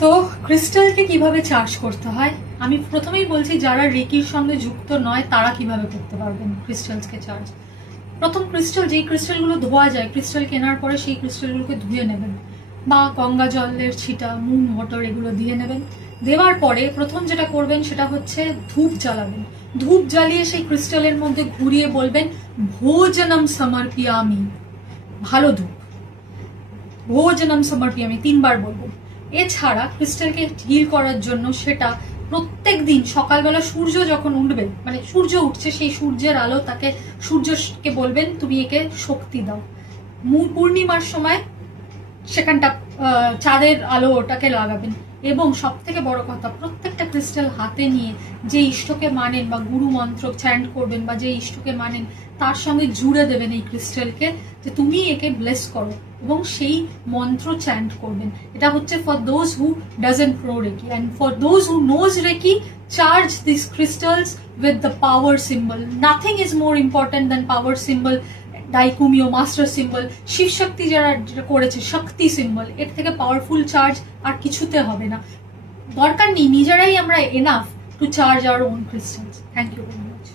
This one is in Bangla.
তো ক্রিস্টালকে কিভাবে চার্জ করতে হয় আমি প্রথমেই বলছি, যারা রেকির সঙ্গে যুক্ত নয় তারা কিভাবে করতে পারবেন ক্রিস্টালসকে চার্জ। প্রথম ক্রিস্টাল, যেই ক্রিস্টালগুলো ধোয়া যায়, ক্রিস্টাল কেনার পরে সেই ক্রিস্টালগুলোকে ধুয়ে নেবেন, বা গঙ্গা জলের ছিটা, মুন ওয়াটার এগুলো দিয়ে নেবেন। দেওয়ার পরে প্রথম যেটা করবেন সেটা হচ্ছে ধূপ জ্বালাবেন। ধূপ জ্বালিয়ে সেই ক্রিস্টালের মধ্যে ঘুরিয়ে বলবেন ভোজনম সমর্পিয়ামি। ভালো ধূপ, ভোজনম সমর্পিয়ামি 3 বার বলবেন। এছাড়া ক্রিস্টালকে হিল করার জন্য সেটা প্রত্যেক দিন সকালবেলা সূর্য যখন উঠবে, মানে সূর্য উঠছে, সেই সূর্যের আলো, তাকে সূর্যকে বলবেন তুমি একে শক্তি দাও। পূর্ণিমার সময় সেখানটা চাঁদের আলো ওটাকে লাগাবেন। এবং সব থেকে বড় কথা, প্রত্যেকটা ক্রিস্টাল হাতে নিয়ে যে ইষ্টকে মানেন বা গুরু মন্ত্র চ্যান্ট করবেন, বা যে ইষ্টকে মানেন তার সঙ্গে জুড়ে দেবেন এই ক্রিস্টালকে, যে তুমি একে ব্লেস করো, এবং সেই মন্ত্র চ্যান্ট করবেন। এটা হচ্ছে for those who doesn't know reiki, and for those who knows reiki, charge these crystals with the power symbol. Nothing is more important than power symbol. Dai Ko Myo master symbol, Shiva Shakti যারা যেটা করেছে শক্তি সিম্বল, এর থেকে পাওয়ারফুল চার্জ আর কিছুতে হবে না। দরকার নেই, নিজেরাই আমরা enough to charge our own crystals. Thank you very much.